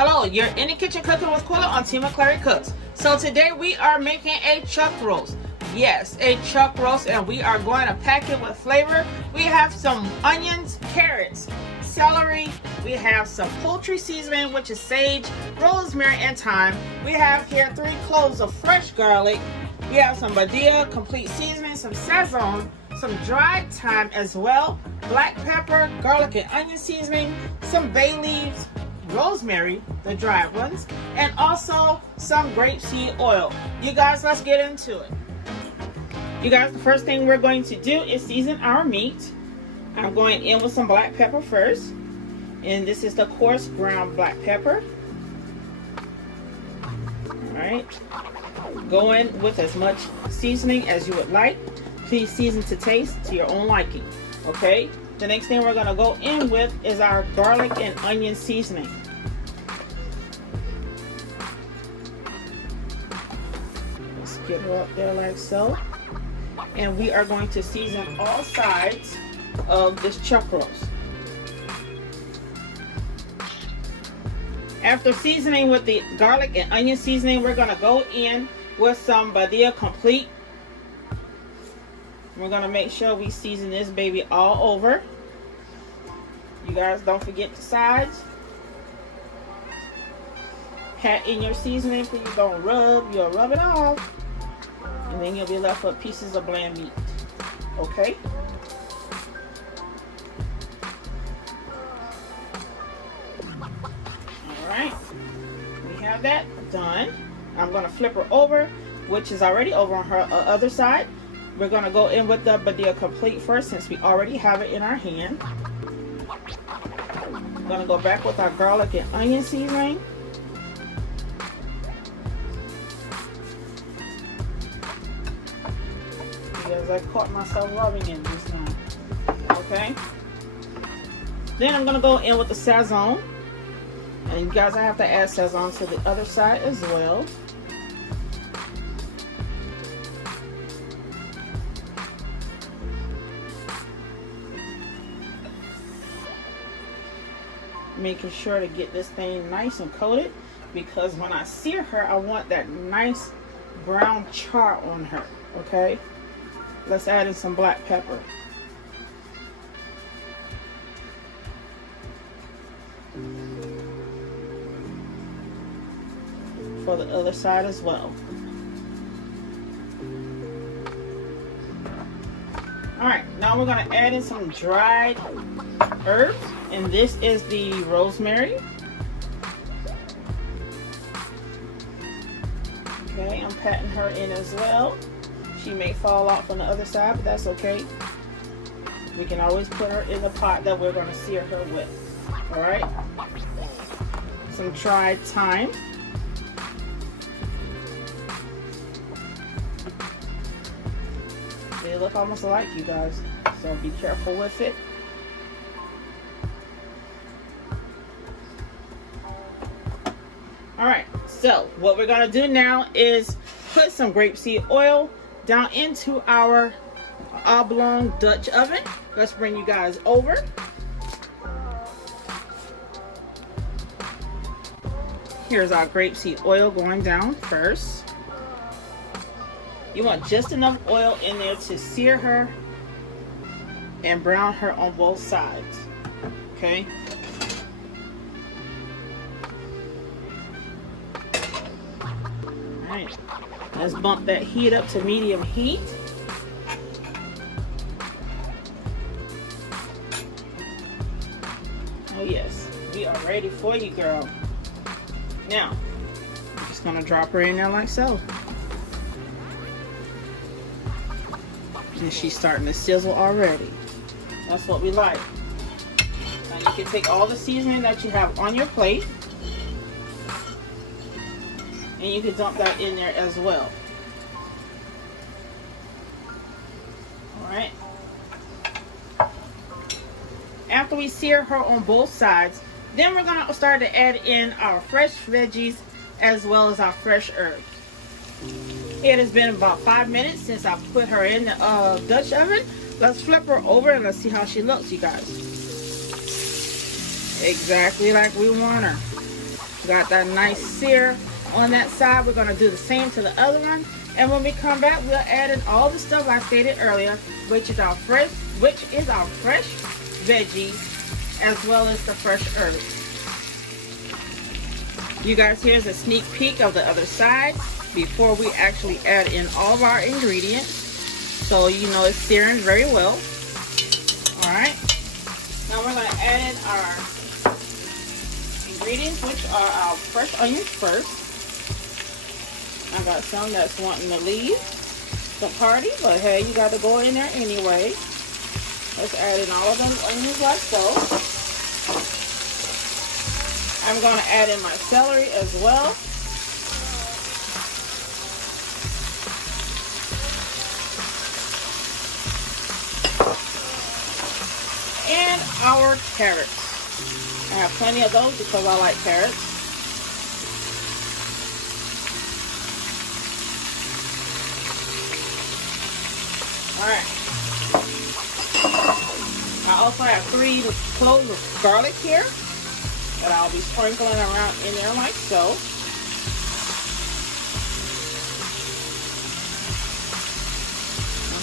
Hello, you're in the kitchen cooking with Quilla on Team McClary Cooks. So today we are making a chuck roast. Yes, a chuck roast, and we are going to pack it with flavor. We have some onions, carrots, celery. We have some poultry seasoning, which is sage, rosemary, and thyme. We have here 3 cloves of fresh garlic. We have some Badia complete seasoning, some sazon, some dried thyme as well, black pepper, garlic and onion seasoning, some bay leaves, rosemary, the dried ones, and also some grapeseed oil. You guys, let's get into it. You guys, the first thing we're going to do is season our meat. I'm going in with some black pepper first, and this is the coarse ground black pepper. Alright, go in with as much seasoning as you would like. Please season to taste to your own liking. Okay, the next thing we're going to go in with is our garlic and onion seasoning. Let's get her up there like so. And we are going to season all sides of this chuck roast. After seasoning with the garlic and onion seasoning, we're going to go in with some Badia complete. We're going to make sure we season this baby all over. You guys, don't forget the sides. Pat in your seasoning, please don't rub. You'll rub it off, and then you'll be left with pieces of bland meat. Okay? Alright. We have that done. I'm going to flip her over, which is already over on her other side. We're going to go in with the Badia complete first, since we already have it in our hand. I'm going to go back with our garlic and onion seasoning. Because I caught myself rubbing it just now. Okay. Then I'm going to go in with the sazon. And you guys, I have to add sazon to the other side as well. Making sure to get this thing nice and coated, because when I sear her, I want that nice brown char on her. Okay, let's add in some black pepper. For the other side as well. Alright, now we're going to add in some dried herbs, and this is the rosemary. Okay, I'm patting her in as well. She may fall off on the other side, but that's okay. We can always put her in the pot that we're going to sear her with. Alright, some dried thyme. They look almost alike, you guys, so be careful with it. Alright, so what we're going to do now is put some grapeseed oil down into our oblong Dutch oven. Let's bring you guys over. Here's our grapeseed oil going down first. You want just enough oil in there to sear her and brown her on both sides. Okay? Alright. Let's bump that heat up to medium heat. Oh yes, we are ready for you, girl. Now, I'm just gonna drop her in there like so. And she's starting to sizzle already. That's what we like. Now you can take all the seasoning that you have on your plate, and you can dump that in there as well. Alright. After we sear her on both sides, then we're going to start to add in our fresh veggies as well as our fresh herbs. It has been about 5 minutes since I put her in the Dutch oven. Let's flip her over and let's see how she looks, you guys. Exactly like we want her. Got that nice sear on that side. We're going to do the same to the other one. And when we come back, we'll add in all the stuff I stated earlier, which is our fresh veggies, as well as the fresh herbs. You guys, here's a sneak peek of the other side before we actually add in all of our ingredients. So you know it's searing very well. Alright. Now we're going to add in our ingredients, which are our fresh onions first. I got some that's wanting to leave the party, but hey, you got to go in there anyway. Let's add in all of those onions like so. I'm going to add in my celery as well. And our carrots. I have plenty of those because I like carrots. Alright. I also have 3 cloves of garlic here that I'll be sprinkling around in there like so.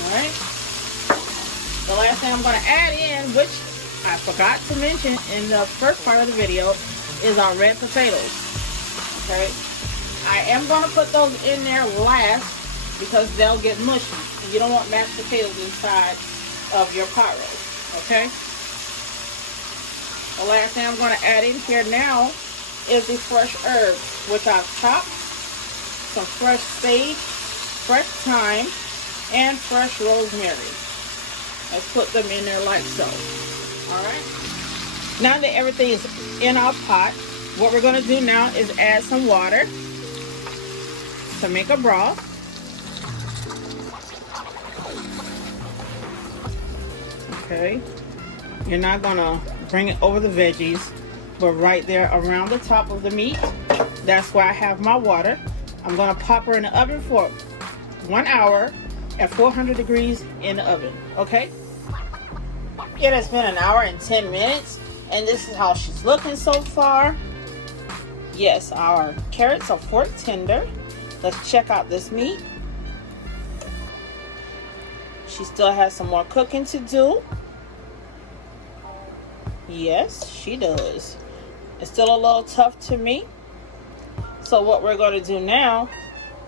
Alright. The last thing I'm going to add in, which I forgot to mention in the first part of the video, is our red potatoes. Okay. I am going to put those in there last because they'll get mushy. You don't want mashed potatoes inside of your pot roast. Okay. The last thing I'm going to add in here now is the fresh herbs, which I've chopped. Some fresh sage, fresh thyme, and fresh rosemary. Let's put them in there like so. Alright. Now that everything is in our pot, what we're going to do now is add some water to make a broth. Okay. You're not going to bring it over the veggies, but right there around the top of the meat. That's where I have my water. I'm going to pop her in the oven for 1 hour at 400 degrees in the oven. Okay? It has been 1 hour and 10 minutes, and this is how she's looking so far. Yes, our carrots are fork tender. Let's check out this meat. She still has some more cooking to do. Yes, she does. It's still a little tough to me. So what we're going to do now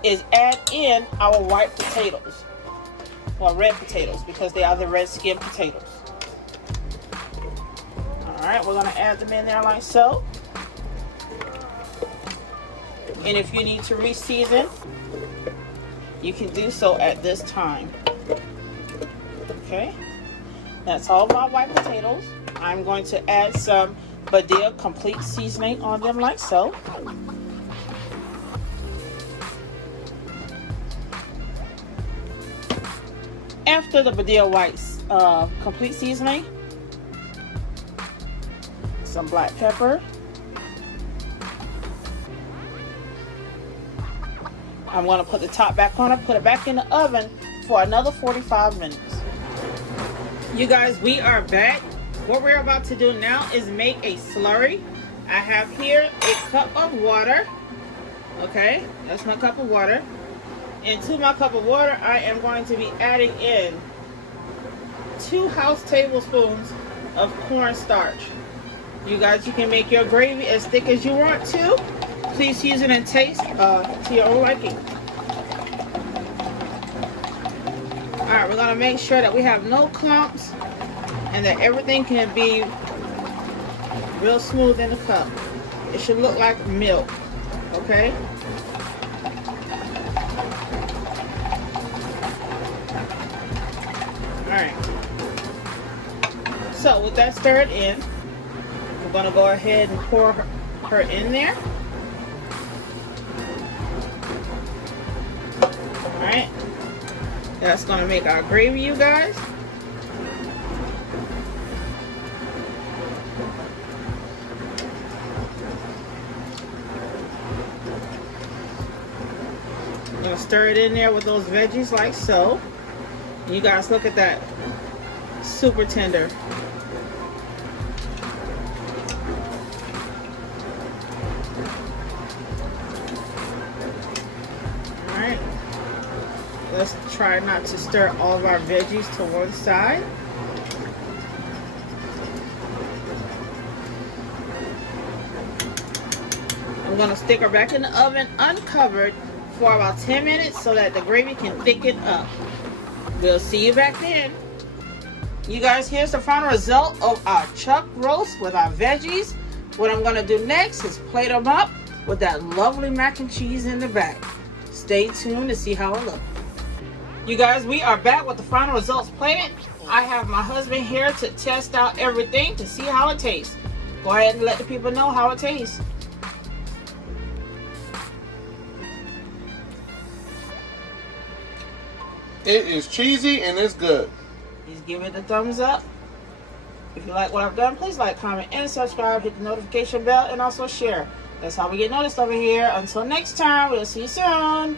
is add in our white potatoes. Well, red potatoes, because they are the red skin potatoes. Alright, we're going to add them in there like so. And if you need to re-season, you can do so at this time. Okay, that's all of our white potatoes. I'm going to add some Veggies complete seasoning on them like so. After the Veggies whites complete seasoning, some black pepper. I'm going to put the top back on it, put it back in the oven for another 45 minutes. You guys, we are back. What we're about to do now is make a slurry. I have here a cup of water. Okay, that's my cup of water. And to my cup of water, I am going to be adding in 2 house tablespoons of cornstarch. You guys, you can make your gravy as thick as you want to. Please use it and taste to your own liking. Alright, we're going to make sure that we have no clumps and that everything can be real smooth in the cup. It should look like milk. Okay? Alright. So with that stirred in, we're going to go ahead and pour her in there. Alright. That's going to make our gravy, you guys. I'm going to stir it in there with those veggies like so. You guys, look at that. Super tender. Let's try not to stir all of our veggies to one side. I'm going to stick her back in the oven uncovered for about 10 minutes so that the gravy can thicken up. We'll see you back then. You guys, here's the final result of our chuck roast with our veggies. What I'm going to do next is plate them up with that lovely mac and cheese in the back. Stay tuned to see how it looks. You guys, we are back with the final results plated. I have my husband here to test out everything to see how it tastes. Go ahead and let the people know how it tastes. It is cheesy and it's good. Please give it a thumbs up. If you like what I've done, please like, comment, and subscribe. Hit the notification bell and also share. That's how we get noticed over here. Until next time, we'll see you soon.